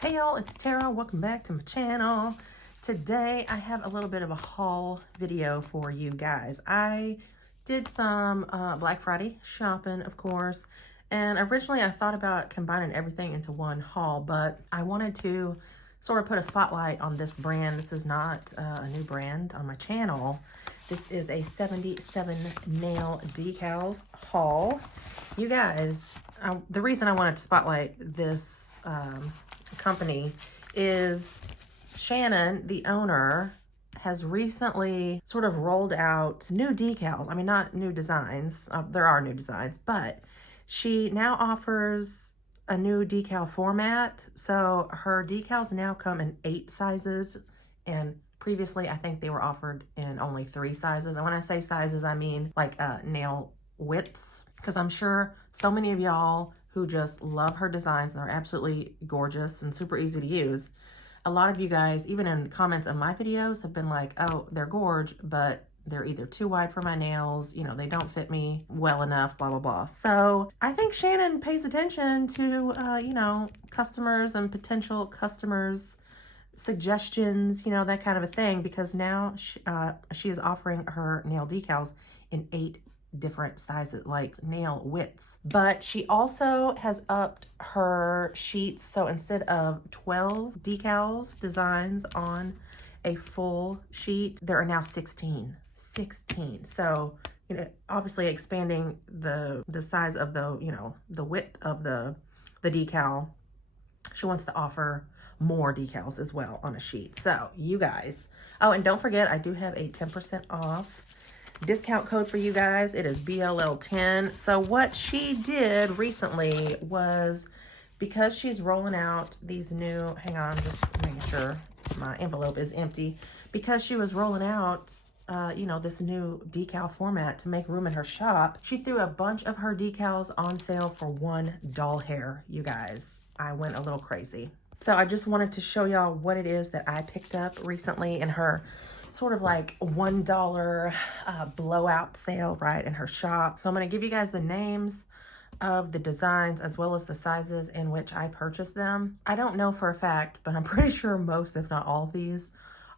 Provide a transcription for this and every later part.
Hey y'all, it's Tara. Welcome back to my channel. Today I have a little bit of a haul video for you guys. I did some Black Friday shopping, of course, and originally I thought about combining everything into one haul, but I wanted to sort of put a spotlight on this brand. This is not a new brand on my channel. This is a 77 nail decals haul. You guys, the reason I wanted to spotlight this company is Shannon, the owner, has recently sort of rolled out new decals. I mean, not new designs. There are new designs, but she now offers a new decal format. So her decals now come in 8 sizes, and previously I think they were offered in only 3 sizes. And when I say sizes, I mean like nail widths, because I'm sure so many of y'all who just love her designs and are absolutely gorgeous and super easy to use. A lot of you guys, even in the comments of my videos, have been like, oh, they're gorge, but they're either too wide for my nails, you know, they don't fit me well enough, blah, blah, blah. So I think Shannon pays attention to, you know, customers and potential customers' suggestions, you know, that kind of a thing, because now she is offering her nail decals in 8 different sizes, like nail widths. But she also has upped her sheets, so instead of 12 decals designs on a full sheet, there are now 16. So, you know, obviously expanding the size of the, you know, the width of the decal. She wants to offer more decals as well on a sheet. So you guys, oh, and don't forget, I do have a 10% off discount code for you guys. It is BLL10. So what she did recently was, because she's rolling out these new, hang on, just making sure my envelope is empty, because she was rolling out you know, this new decal format to make room in her shop, she threw a bunch of her decals on sale for $1 hair. You guys, I went a little crazy. So I just wanted to show y'all what it is that I picked up recently in her sort of like $1 blowout sale, right, in her shop. So I'm going to give you guys the names of the designs as well as the sizes in which I purchased them. I don't know for a fact, but I'm pretty sure most, if not all of these,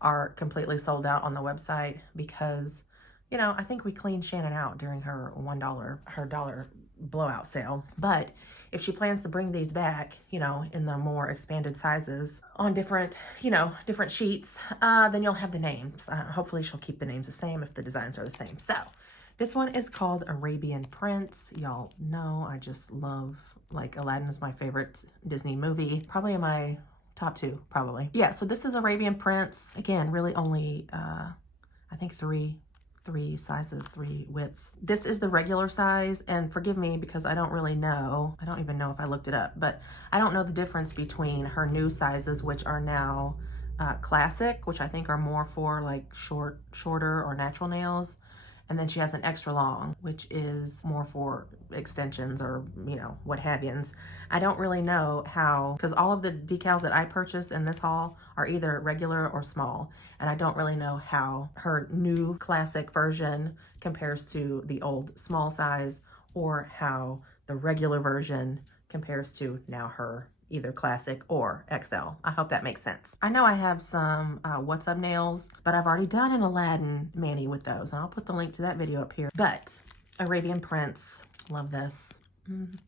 are completely sold out on the website because, you know, I think we cleaned Shannon out during her $1 blowout sale. But if she plans to bring these back, you know, in the more expanded sizes on different, you know, different sheets, then you'll have the names. Hopefully she'll keep the names the same if the designs are the same. So this one is called Arabian Prints. Y'all know I just love, like, Aladdin is my favorite Disney movie. Probably in my top 2, probably. Yeah, so this is Arabian Prints. Again, really only, I think 3 sizes, 3 widths. This is the regular size, and forgive me because I don't really know. I don't even know if I looked it up, but I don't know the difference between her new sizes, which are now classic, which I think are more for like shorter or natural nails. And then she has an extra long, which is more for extensions or, you know, what have yous. I don't really know how, because all of the decals that I purchased in this haul are either regular or small. And I don't really know how her new classic version compares to the old small size, or how the regular version compares to now her either classic or XL. I hope that makes sense. I know I have some What's Up nails, but I've already done an Aladdin mani with those, and I'll put the link to that video up here. But Arabian Prints, love this. And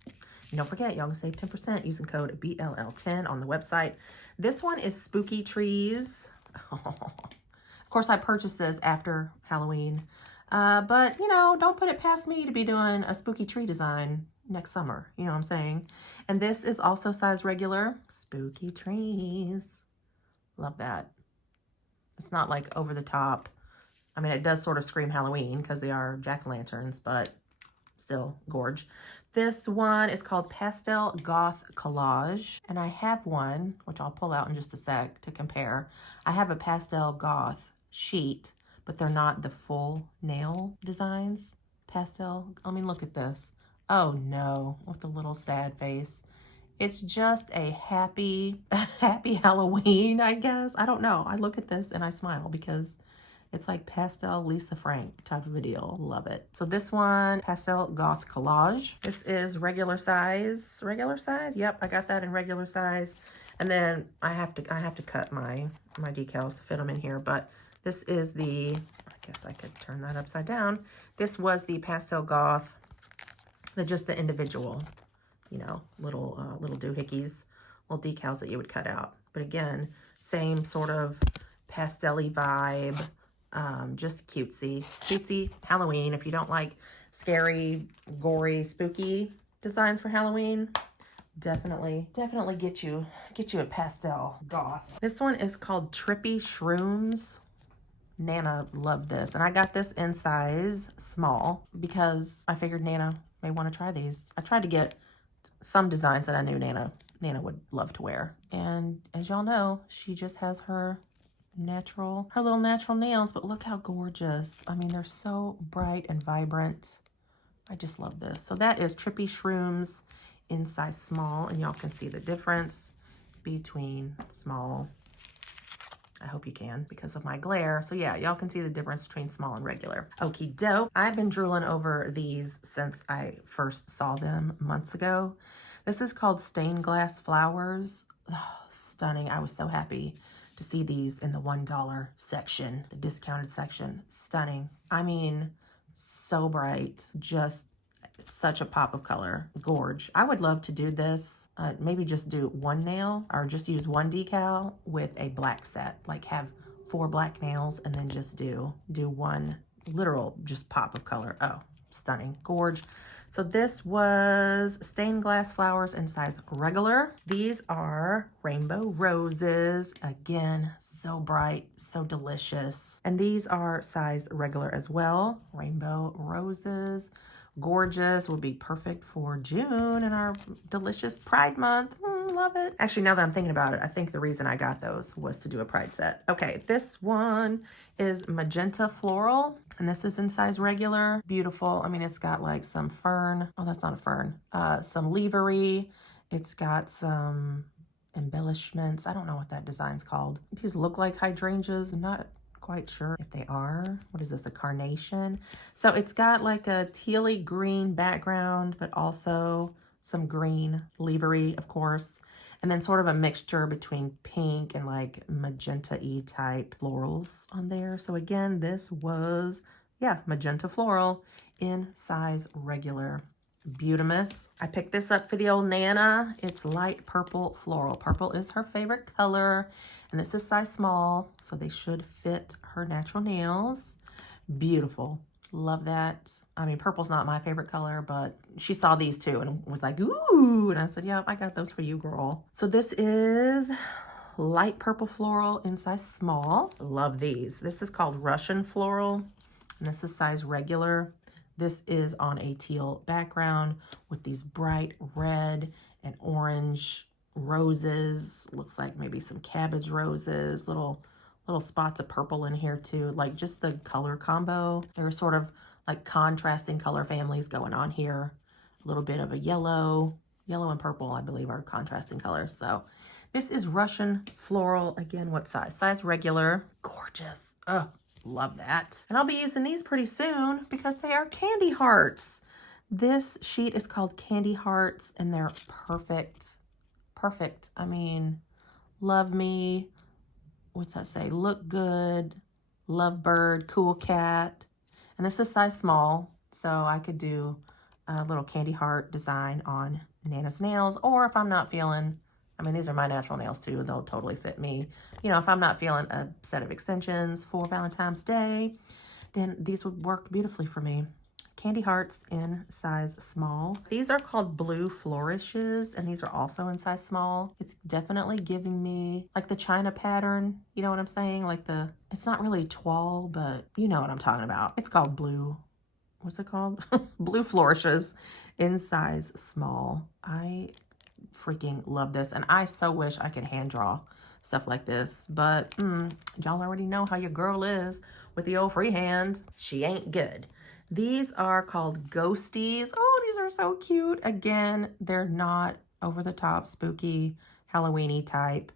don't forget, y'all can save 10% using code BLL10 on the website. This one is Spooky Trees. Of course, I purchased this after Halloween, but you know, don't put it past me to be doing a spooky tree design next summer, you know what I'm saying? And this is also size regular. Spooky trees. Love that. It's not like over the top. I mean, it does sort of scream Halloween because they are jack-o'-lanterns, but still gorge. This one is called Pastel Goth Collage, and I have one, which I'll pull out in just a sec to compare. I have a Pastel Goth sheet, but they're not the full nail designs. Pastel, I mean, look at this. Oh no, with a little sad face. It's just a happy Halloween, I guess. I don't know. I look at this and I smile because it's like pastel Lisa Frank type of a deal. Love it. So this one, Pastel Goth Collage. This is regular size. Regular size? Yep, I got that in regular size. And then I have to cut my decals to fit them in here, but this is the, I guess I could turn that upside down. This was the Pastel Goth, just the individual, you know, little doohickeys, little decals that you would cut out. But again, same sort of pastel-y vibe, just cutesy Halloween. If you don't like scary, gory, spooky designs for Halloween, definitely get you a Pastel Goth. This one is called Trippy Shrooms. Nana loved this, and I got this in size small because I figured Nana may want to try these. I tried to get some designs that I knew Nana would love to wear, and as y'all know, she just has her little natural nails, but look how gorgeous. I mean, they're so bright and vibrant. I just love this. So that is Trippy Shrooms in size small, and y'all can see the difference between small. I hope you can because of my glare. So yeah, y'all can see the difference between small and regular. Okie doke. I've been drooling over these since I first saw them months ago. This is called Stained Glass Flowers. Oh, stunning. I was so happy to see these in the $1 section, the discounted section. Stunning. I mean, so bright. Just such a pop of color. Gorge. I would love to do this. Maybe just do one nail or just use one decal with a black set. Like have 4 black nails and then just do one literal just pop of color. Oh, stunning. Gorge. So this was Stained Glass Flowers in size regular. These are Rainbow Roses. Again, so bright, so delicious. And these are size regular as well. Rainbow Roses. Gorgeous. Would be perfect for June and our delicious Pride Month. Love it. Actually, now that I'm thinking about it, I think the reason I got those was to do a Pride set. Okay, this one is Magenta Floral, and this is in size regular. Beautiful. I mean, it's got like some fern. Oh, that's not a fern. Some leavery. It's got some embellishments. I don't know what that design's called. These look like hydrangeas. I'm not quite sure if they are. What is this, a carnation? So it's got like a tealy green background, but also some green leavery, of course, and then sort of a mixture between pink and like magenta-y type florals on there. So again, this was, yeah, Magenta Floral in size regular. Beautimous. I picked this up for the old Nana. It's light purple floral. Purple is her favorite color, and this is size small, so they should fit her natural nails. Beautiful. Love that. I mean, purple's not my favorite color, but she saw these too and was like, ooh, and I said, yeah, I got those for you, girl. So this is light purple floral in size small. Love these. This is called Russian Floral, and this is size regular. This is on a teal background with these bright red and orange roses. Looks like maybe some cabbage roses, little spots of purple in here too. Like just the color combo. There are sort of like contrasting color families going on here. A little bit of a yellow and purple, I believe, are contrasting colors. So this is Russian Floral. Again, what size? Size regular. Gorgeous. Oh, love that. And I'll be using these pretty soon because they are candy hearts. This sheet is called Candy Hearts, and they're perfect. Perfect. I mean, love me. What's that say? Look good. Lovebird. Cool cat. And this is size small, so I could do a little candy heart design on Nana's nails, or if I'm not feeling, I mean, these are my natural nails too. They'll totally fit me. You know, if I'm not feeling a set of extensions for Valentine's Day, then these would work beautifully for me. Candy hearts in size small. These are called Blue Flourishes, and these are also in size small. It's definitely giving me like the China pattern. You know what I'm saying? Like it's not really toile, but you know what I'm talking about. It's called Blue. What's it called? Blue Flourishes in size small. I freaking love this, and I so wish I could hand draw stuff like this, but y'all already know how your girl is with the old freehand. She ain't good. These are called Ghosties. Oh, these are so cute. Again, they're not over the top, spooky, Halloween-y type.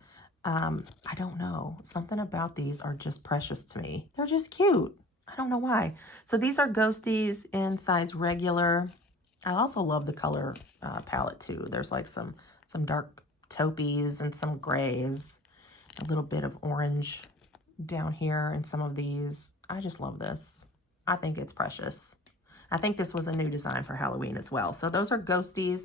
I don't know. Something about these are just precious to me. They're just cute. I don't know why. So these are Ghosties in size regular. I also love the color palette too. There's like some dark taupees and some grays, a little bit of orange down here in some of these. I just love this. I think it's precious. I think this was a new design for Halloween as well. So those are Ghosties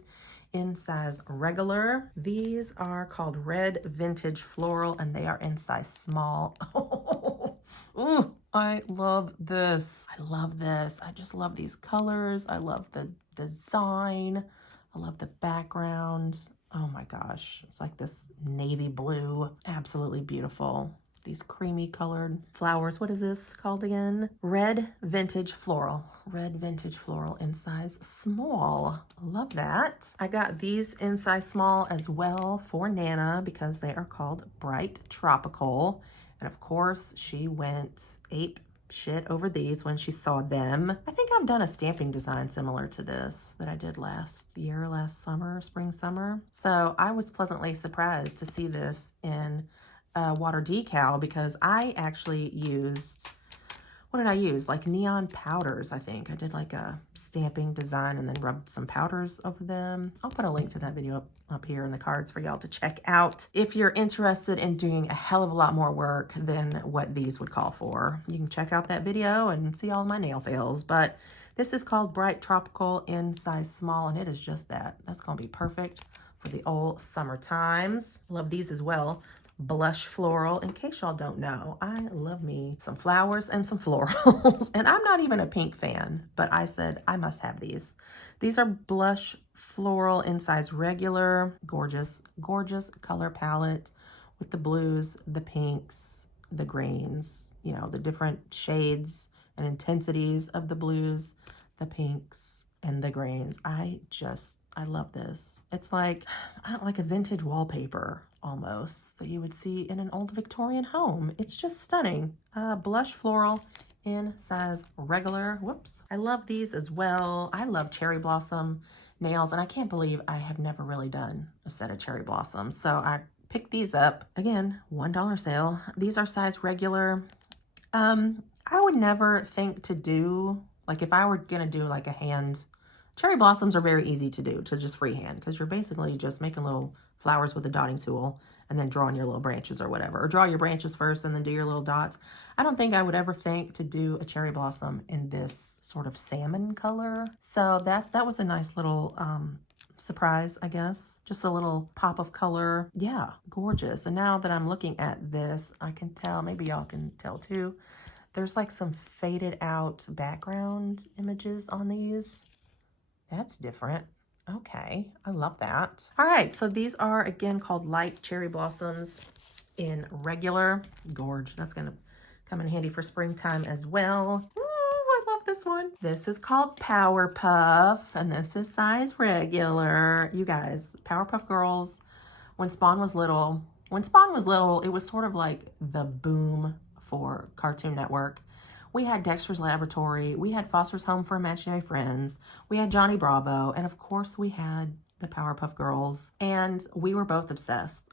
in size regular. These are called Red Vintage Floral, and they are in size small. Ooh, I love this. I love this. I just love these colors. I love the design. I love the background. Oh my gosh. It's like this navy blue. Absolutely beautiful. These creamy colored flowers. What is this called again? Red Vintage Floral. Red Vintage Floral in size small. Love that. I got these in size small as well for Nana because they are called Bright Tropical. And of course, she went ape shit over these when she saw them. I think I've done a stamping design similar to this that I did last year, last summer, spring, summer. So I was pleasantly surprised to see this in water decal because I actually used, what did I use? Like neon powders, I think. I did like a stamping design and then rubbed some powders over them. I'll put a link to that video up here in the cards for y'all to check out if you're interested in doing a hell of a lot more work than what these would call for. You can check out that video and see all my nail fails, but this is called Bright Tropical in size small, and it is just that. That's gonna be perfect for the old summer times. Love these as well. Blush Floral. In case y'all don't know, I love me some flowers and some florals. And I'm not even a pink fan, but I said I must have these. These are Blush Floral in size regular. Gorgeous, gorgeous color palette with the blues, the pinks, the greens, you know, the different shades and intensities of the blues, the pinks, and the greens. I love this. It's like, I don't like a vintage wallpaper almost that you would see in an old Victorian home. It's just stunning. Blush Floral in size regular. Whoops. I love these as well. I love cherry blossom nails, and I can't believe I have never really done a set of cherry blossoms. So I picked these up. Again, $1 sale. These are size regular. I would never think to do, like if I were gonna do like a hand, cherry blossoms are very easy to do, to just freehand, because you're basically just making little flowers with a dotting tool and then drawing your little branches or whatever, or draw your branches first and then do your little dots. I don't think I would ever think to do a cherry blossom in this sort of salmon color. So that was a nice little surprise, I guess. Just a little pop of color. Yeah, gorgeous. And now that I'm looking at this, I can tell, maybe y'all can tell too, there's like some faded out background images on these. That's different. Okay, I love that. All right, so these are again called Light Cherry Blossoms in regular. Gorge. That's gonna come in handy for springtime as well. Ooh, I love this one. This is called Powerpuff, and this is size regular. You guys, Powerpuff Girls, when Spawn was little, it was sort of like the boom for Cartoon Network. We had Dexter's Laboratory, we had Foster's Home for Imaginary Friends, we had Johnny Bravo, and of course we had the Powerpuff Girls, and we were both obsessed.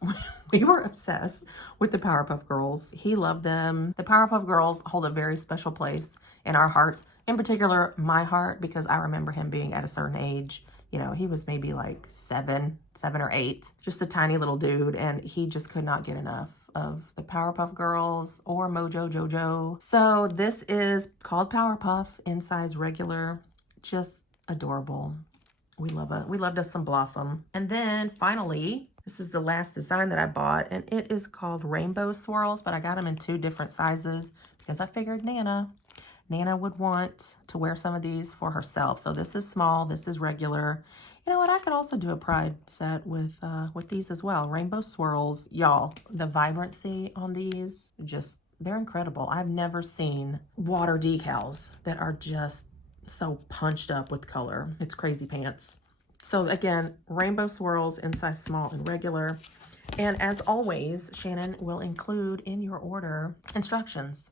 We were obsessed with the Powerpuff Girls. He loved them. The Powerpuff Girls hold a very special place in our hearts, in particular my heart, because I remember him being at a certain age. You know, he was maybe like seven or 8, just a tiny little dude, and he just could not get enough of the Powerpuff Girls or Mojo Jojo. So this is called Powerpuff in size regular. Just adorable. We loved us some Blossom. And then finally, this is the last design that I bought, and it is called Rainbow Swirls, but I got them in 2 different sizes because I figured Nana would want to wear some of these for herself. So this is small, this is regular. You know what, I could also do a pride set with these as well. Rainbow Swirls. Y'all, the vibrancy on these, they're incredible. I've never seen water decals that are just so punched up with color. It's crazy pants. So again, Rainbow Swirls in size small and regular. And as always, Shannon will include in your order instructions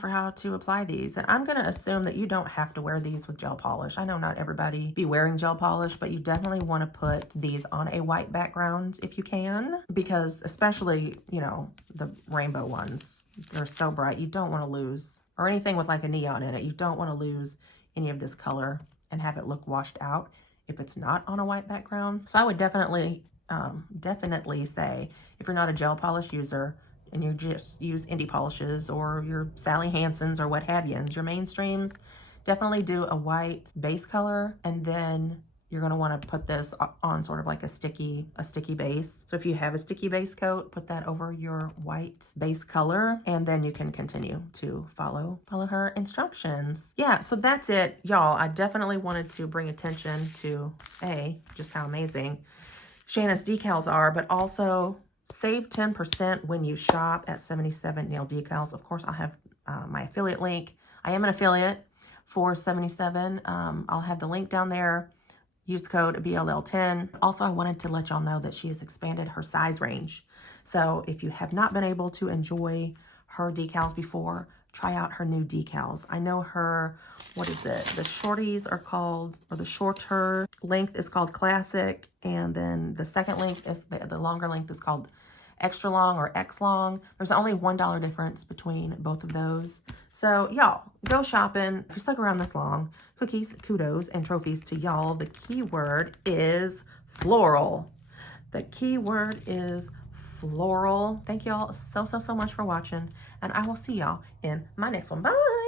for how to apply these. And I'm going to assume that you don't have to wear these with gel polish. I know not everybody be wearing gel polish, but you definitely want to put these on a white background if you can, because especially, you know, the rainbow ones, they're so bright. You don't want to lose, or anything with like a neon in it, you don't want to lose any of this color and have it look washed out if it's not on a white background. So I would definitely definitely say, if you're not a gel polish user and you just use indie polishes or your Sally Hansen's or what have yous, your mainstreams, definitely do a white base color, and then you're going to want to put this on sort of like a sticky base. So if you have a sticky base coat, put that over your white base color, and then you can continue to follow her instructions. Yeah, so that's it, y'all. I definitely wanted to bring attention to just how amazing Shannon's decals are, but also save 10% when you shop at 77 Nail Decals. Of course, I'll have my affiliate link. I am an affiliate for 77. I'll have the link down there. Use code BLL10. Also, I wanted to let y'all know that she has expanded her size range. So if you have not been able to enjoy her decals before, try out her new decals. I know her, what is it? The shorties are called, or the shorter length is called Classic. And then the second length is, the longer length is called Extra Long or X Long. There's only $1 difference between both of those. So y'all, go shopping. If you stuck around this long, cookies, kudos, and trophies to y'all. The keyword is floral. The keyword is floral. Thank y'all so much for watching, and I will see y'all in my next one. Bye.